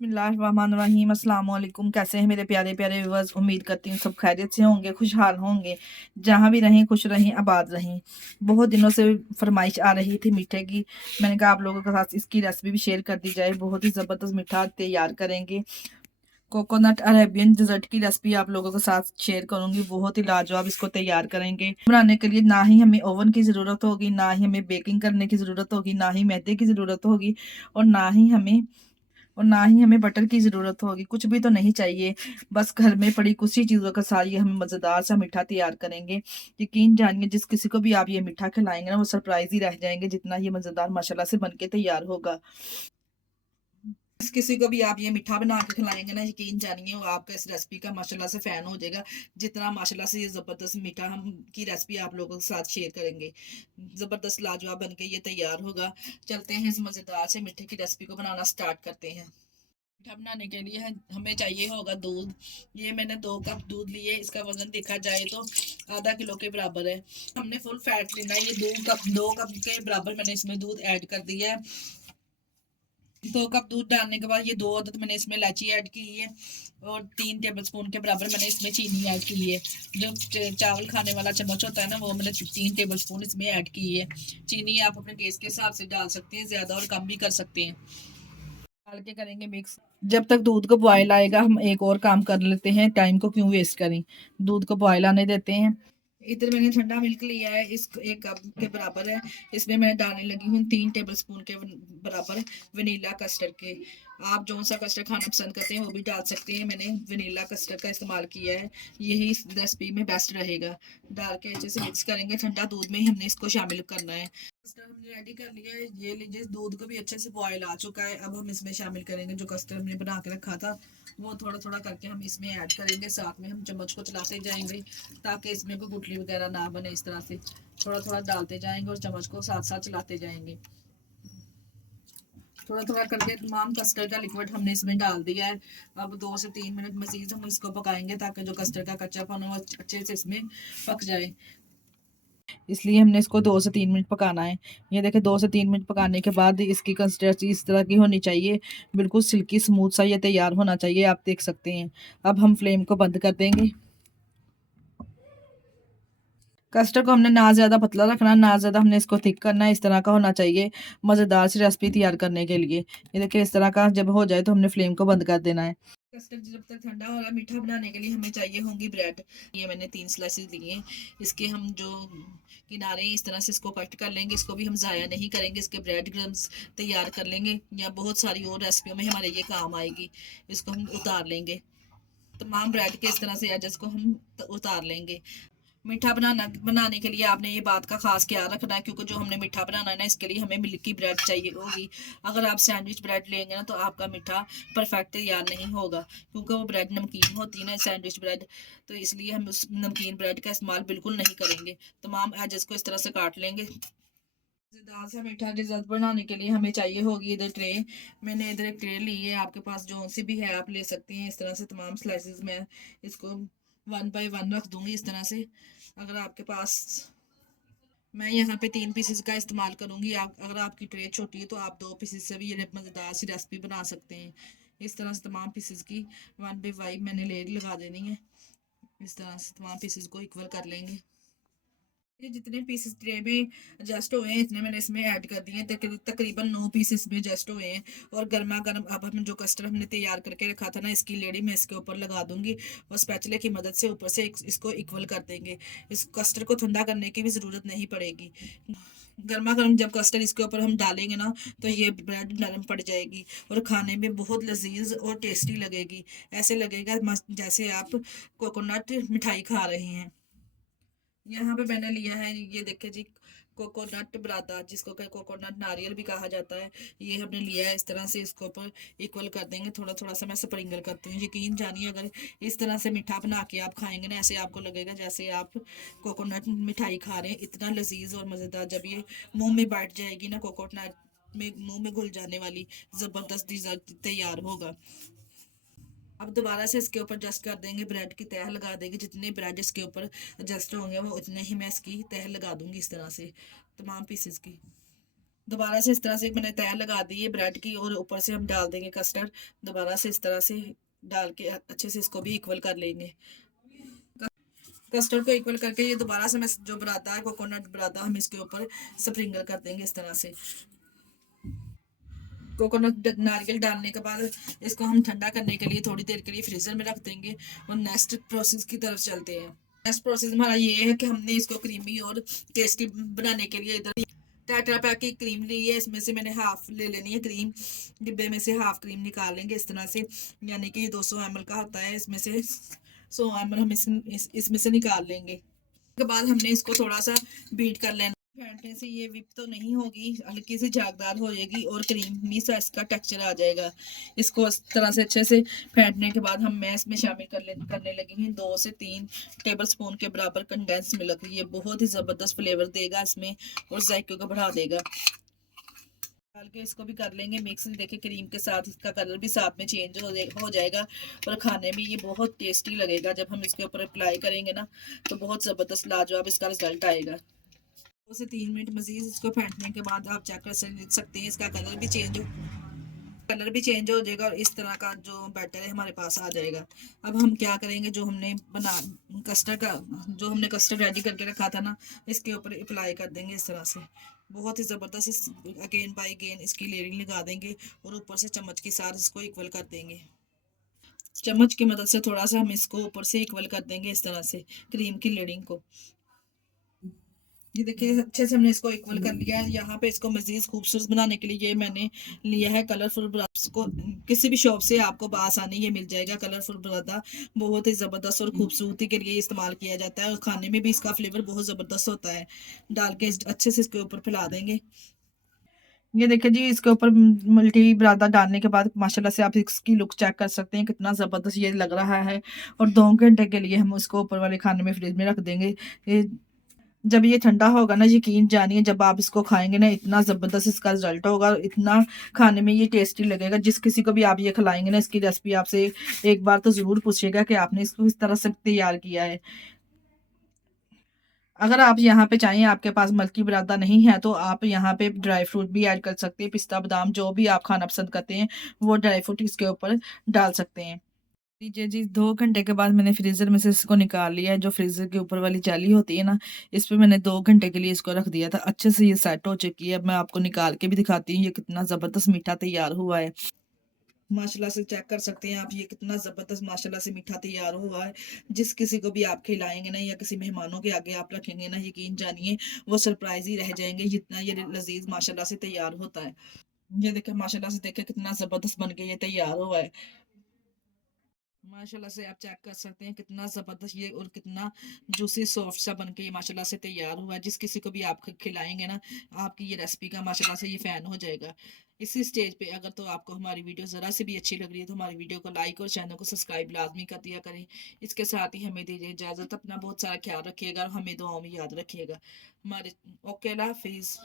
बिस्मिल्लाहिर्रहमानिर्रहीम अस्सलाम वालेकुम। कैसे हैं मेरे प्यारे प्यारे व्यूअर्स। उम्मीद करती हूँ सब खैरियत से होंगे, खुशहाल होंगे, जहाँ भी रहें खुश रहें, आबाद रहें। बहुत दिनों से फरमाइश आ रही थी मीठे की। मैंने कहा आप लोगों के साथ इसकी रेसिपी भी शेयर कर दी जाए। बहुत ही ज़बरदस्त मीठा तैयार करेंगे। कोकोनट अरेबियन डिज़र्ट की रेसिपी आप लोगों के साथ शेयर करूंगी। बहुत ही लाजवाब इसको तैयार करेंगे। बनाने के लिए ना ही हमें ओवन की ज़रूरत होगी, ना ही हमें बेकिंग करने की ज़रूरत होगी, ना ही मैदे की ज़रूरत होगी, और ना ही हमें बटर की ज़रूरत होगी। कुछ भी तो नहीं चाहिए, बस घर में पड़ी कुछ ही चीज़ों का साथ ये हम मज़ेदार सा मीठा तैयार करेंगे। यकीन जानिए जिस किसी को भी आप ये मीठा खिलाएंगे ना, वो सरप्राइज ही रह जाएंगे जितना ये मज़ेदार माशाल्लाह से बनके तैयार होगा। जिस किसी को भी आप ये मीठा बना के खिलाएंगे ना, यकीन जानिए वो आपका इस रेसिपी का माशाल्लाह से फ़ैन हो जाएगा। जितना माशाल्लाह से ये ज़बरदस्त मीठा हम की रेसिपी आप लोगों के साथ शेयर करेंगे, ज़बरदस्त लाजवाब बनके ये तैयार होगा। चलते हैं इस मज़ेदार से मीठे की रेसिपी को बनाना स्टार्ट करते हैं। मीठा बनाने के लिए हमें चाहिए होगा दूध। ये मैंने 2 कप दूध लिए। इसका वजन देखा जाए तो आधा किलो के बराबर है। हमने फुल फैट लेना है। ये 2 कप के बराबर मैंने इसमें दूध ऐड कर दिया है। 2 कप दूध डालने के बाद ये 2 अदद मैंने इसमें इलायची ऐड की है, और 3 टेबल स्पून के बराबर मैंने इसमें चीनी ऐड की है। जो चावल खाने वाला चम्मच होता है ना, वो मैंने 3 टेबल स्पून इसमें ऐड की है। चीनी आप अपने टेस्ट के हिसाब से डाल सकते हैं, ज्यादा और कम भी कर सकते हैं। डाल के करेंगे मिक्स। जब तक दूध को बॉयल आएगा हम एक और काम कर लेते हैं। टाइम को क्यों वेस्ट करें, दूध को बॉयल आने देते हैं। इधर मैंने ठंडा मिल्क लिया है, इस 1 कप के बराबर है। इसमें मैं डालने लगी हूँ 3 टेबल स्पून के बराबर वनीला कस्टर्ड के। आप जो सा कस्टर्ड खाना पसंद करते हैं वो भी डाल सकते हैं। मैंने वनीला कस्टर्ड का इस्तेमाल किया है, यही इस रेसिपी में बेस्ट रहेगा। डाल के अच्छे से मिक्स करेंगे। ठंडा दूध में ही हमने इसको शामिल करना है। कस्टर्ड हमने रेडी कर लिया है। ये लीजिए दूध को भी अच्छे से बॉयल आ चुका है। अब हम इसमें शामिल करेंगे जो कस्टर्ड हमने बना के रखा था, वो थोड़ा थोड़ा करके हम इसमें ऐड करेंगे। साथ में हम चम्मच को चलाते जाएंगे ताकि इसमें कोई गुठली वगैरह ना बने। इस तरह से थोड़ा थोड़ा डालते जाएंगे और चम्मच को साथ साथ चलाते जाएंगे। थोड़ा थोड़ा करके तमाम कस्टर्ड का लिक्विड हमने इसमें डाल दिया है। अब 2 से 3 मिनट मजीद हम इसको पकाएंगे ताकि जो कस्टर्ड का कच्चापन हो अच्छे से इसमें पक जाए। इसलिए हमने इसको 2 से 3 मिनट पकाना है। ये देखें 2 से 3 मिनट पकाने के बाद इसकी कंसिस्टेंसी इस तरह की होनी चाहिए, बिल्कुल सिल्की स्मूथ सा ये तैयार होना चाहिए। आप देख सकते हैं। अब हम फ्लेम को बंद कर देंगे। कस्टर्ड को हमने ना ज़्यादा पतला रखना, ना ज़्यादा हमने इसको थिक करना है। इस तरह का होना चाहिए मज़ेदार सी रेसिपी तैयार करने के लिए। ये देखिए इस तरह का जब हो जाए तो हमने फ्लेम को बंद कर देना है। कस्टर्ड जब तक ठंडा हो रहा है, मीठा बनाने के लिए हमें चाहिए होंगी ब्रेड। ये मैंने 3 स्लाइसेस लिए हैं। इसके हम जो किनारे हैं इस तरह से इसको कट कर लेंगे। इसको भी हम ज़ाया नहीं करेंगे, इसके ब्रेड क्रम्स तैयार कर लेंगे, या बहुत सारी और रेसिपियों में हमारे ये काम आएगी। इसको हम उतार लेंगे। तमाम ब्रेड के इस तरह से एजेस को हम उतार लेंगे। मीठा बनाने के लिए आपने ये बात का खास ख्याल रखना है, क्योंकि जो हमने मीठा बनाना है ना, इसके लिए हमें मिल्की ब्रेड चाहिए होगी। अगर आप सैंडविच ब्रेड लेंगे ना, तो आपका मीठा परफेक्ट तैयार नहीं होगा, क्योंकि वो ब्रेड नमकीन होती है ना, सैंडविच ब्रेड। तो इसलिए हम उस नमकीन ब्रेड का इस्तेमाल बिल्कुल नहीं करेंगे। तमाम एजेस को इस तरह से काट लेंगे। मज़ेदार सा मीठा डिज़र्ट बनाने के लिए हमें चाहिए होगी इधर ट्रे। मैंने इधर एक ट्रे ली है, आपके पास जो सी भी है आप ले सकते हैं। इस तरह से तमाम स्लाइसेस में इसको 1 बाय 1 रख दूंगी इस तरह से। अगर आपके पास, मैं यहाँ पे 3 पीसेस का इस्तेमाल करूंगी। आप अगर आपकी ट्रे छोटी है तो आप 2 पीसेस से भी ये मज़ेदार सी रेसिपी बना सकते हैं। इस तरह से तमाम पीसेस की 1 बाय 1 मैंने लेयर लगा देनी है। इस तरह से तमाम पीसेस को इक्वल कर लेंगे। ये जितने पीसेस ट्रे में एडजस्ट हुए हैं इतने मैंने इसमें ऐड कर दिए हैं। तकरीबन 9 पीसेस में एडजस्ट हुए हैं। और गर्मा गर्म अब हम जो कस्टर्ड हमने तैयार करके रखा था ना, इसकी लेडी मैं इसके ऊपर लगा दूंगी, और स्पैचुले की मदद से ऊपर से इसको इक्वल कर देंगे। इस कस्टर्ड को ठंडा करने की भी ज़रूरत नहीं पड़ेगी। गर्मा गर्म जब कस्टर्ड इसके ऊपर हम डालेंगे ना, तो ये ब्रेड नरम पड़ जाएगी और खाने में बहुत लजीज और टेस्टी लगेगी। ऐसे लगेगा जैसे आप कोकोनट मिठाई खा रहे हैं। यहाँ पे मैंने लिया है, ये देखिए जी, कोकोनट बुरादा, जिसको कोकोनट नारियल भी कहा जाता है। ये हमने लिया है। इस तरह से इसको ऊपर इक्वल कर देंगे। थोड़ा थोड़ा सा मैं स्प्रिंकल करती हूँ। यकीन जानिए अगर इस तरह से मीठा बना के आप खाएंगे ना, ऐसे आपको लगेगा जैसे आप कोकोनट मिठाई खा रहे हैं। इतना लजीज और मज़ेदार, जब ये मुंह में बैठ जाएगी ना, कोकोनट में मुंह में घुल जाने वाली ज़बरदस्त डिज़र्ट तैयार होगा। अब दोबारा से इसके ऊपर जस्ट कर देंगे, ब्रेड की तह लगा देंगे। जितने ब्रेड इसके ऊपर जस्ट होंगे वो उतने ही मैं इसकी तह लगा दूंगी, इस तरह से तमाम पीसेस की। दोबारा से इस तरह से मैंने तह लगा दी है ब्रेड की और ऊपर से हम डाल देंगे कस्टर्ड। दोबारा से इस तरह से डाल के अच्छे से इसको भी इक्वल कर लेंगे। कस्टर्ड को इक्वल करके ये दोबारा से मैं जो बुरादा है कोकोनट बुरादा हम इसके ऊपर स्प्रिंकल कर देंगे इस तरह से। कोकोनट नारियल डालने के बाद इसको हम ठंडा करने के लिए थोड़ी देर के लिए फ्रीजर में रख देंगे और नेक्स्ट प्रोसेस की तरफ चलते हैं। नेक्स्ट प्रोसेस हमारा ये है कि हमने इसको क्रीमी और टेस्टी बनाने के लिए इधर टेट्रा पैक की क्रीम ली है, इसमें से मैंने हाफ ले लेनी है क्रीम। डिब्बे में से हाफ क्रीम निकाल लेंगे इस तरह से, यानी कि 200 ml का होता है, इसमें से 100 ml हम इसमें से निकाल लेंगे। उसके बाद हमने इसको थोड़ा सा बीट कर लेना। फेंटने से ये विप तो नहीं होगी, हल्की सी झागदार हो जाएगी और क्रीमी सा इसका टेक्सचर आ जाएगा। इसको इस तरह से अच्छे से फेंटने के बाद हम मैश में शामिल करने लगे हैं 2 से 3 टेबल स्पून के बराबर कंडेंस मिल्क। ये बहुत ही ज़बरदस्त फ्लेवर देगा इसमें और जायके को बढ़ा देगा। डाल के इसको भी कर लेंगे मिक्स। देखिए क्रीम के साथ इसका कलर भी साथ में चेंज हो जाएगा और खाने में ये बहुत टेस्टी लगेगा। जब हम इसके ऊपर अप्लाई करेंगे ना तो बहुत ज़बरदस्त लाजवाब इसका रिजल्ट आएगा। 2 से 3 मिनट मजीद इसको फेंटने के बाद आप चेक कर सकते हैं इसका कलर भी चेंज हो जाएगा और इस तरह का जो बैटर है हमारे पास आ जाएगा। अब हम क्या करेंगे, जो हमने कस्टर्ड रेडी करके रखा था ना, इसके ऊपर अप्लाई कर देंगे इस तरह से। बहुत ही ज़बरदस्त अगेन बाय अगेन इसकी लेयरिंग लगा देंगे और ऊपर से चम्मच के साथ इसको इक्वल कर देंगे। चम्मच की मदद से थोड़ा सा हम इसको ऊपर से इक्वल कर देंगे इस तरह से क्रीम की लेयरिंग को। ये देखिए अच्छे से हमने इसको इक्वल कर लिया है। यहाँ पे इसको मजीद खूबसूरत बनाने के लिए ये मैंने लिया है कलरफुल बुरादा। को किसी भी शॉप से आपको आसानी ये मिल जाएगा। कलरफुल बुरादा बहुत ही ज़बरदस्त और खूबसूरती के लिए इस्तेमाल किया जाता है और खाने में भी इसका फ्लेवर बहुत ज़बरदस्त होता है। डाल के अच्छे से इसके ऊपर फैला देंगे। ये देखिए जी, इसके ऊपर मल्टी बुरादा डालने के बाद माशाल्लाह से आप इसकी लुक चेक कर सकते हैं कितना ज़बरदस्त ये लग रहा है। और 2 घंटे के लिए हम उसको ऊपर वाले खाने में फ्रिज में रख देंगे। ये जब ये ठंडा होगा ना, यकीन जानिए जब आप इसको खाएँगे ना, इतना ज़बरदस्त इसका रिज़ल्ट होगा, इतना खाने में ये टेस्टी लगेगा। जिस किसी को भी आप ये खिलाएँगे ना, इसकी रेसिपी आपसे एक बार तो ज़रूर पूछिएगा कि आपने इसको इस तरह से तैयार किया है। अगर आप यहाँ पे चाहें, आपके पास मल्की बुरादा नहीं है, तो आप यहाँ पे ड्राई फ्रूट भी ऐड कर सकते हैं। पिस्ता, बादाम जो भी आप खाना पसंद करते हैं, वो ड्राई फ्रूट इसके ऊपर डाल सकते हैं। लीजिए जी, 2 घंटे के बाद मैंने फ्रीज़र में से इसको निकाल लिया है। जो फ्रीज़र के ऊपर वाली जाली होती है ना, इस पे मैंने 2 घंटे के लिए इसको रख दिया था। अच्छे से ये सेट हो चुकी है। अब मैं आपको निकाल के भी दिखाती हूँ, ये कितना ज़बरदस्त मीठा तैयार हुआ है। माशाल्लाह से चेक कर सकते हैं आप, ये कितना ज़बरदस्त माशाल्लाह से मीठा तैयार हुआ है। जिस किसी को भी आप खिलाएँगे ना या किसी मेहमानों के आगे आप रखेंगे ना, यकीन जानिए वो सरप्राइज़ ही रह जाएँगे, जितना ये लज़ीज़ माशाल्लाह से तैयार होता है। ये देखिए माशाल्लाह से, देखिए कितना ज़बरदस्त बन के ये तैयार हुआ है। माशाल्लाह से आप चेक कर सकते हैं कितना ज़बरदस्त ये और कितना जूसी सॉफ्ट सा बन के ये माशाल्लाह से तैयार हुआ है। जिस किसी को भी आप खिलाएँगे ना, आपकी ये रेसिपी का माशाल्लाह से ये फ़ैन हो जाएगा। इसी स्टेज पे अगर तो आपको हमारी वीडियो ज़रा से भी अच्छी लग रही है तो हमारी वीडियो को लाइक और चैनल को सब्सक्राइब लाज़मी कर दिया करें। इसके साथ ही हमें दीजिए इजाज़त। अपना बहुत सारा ख्याल रखिएगा और हमें दुआओं में याद रखिएगा। हमारे ओके, अल्लाह हाफ़िज़।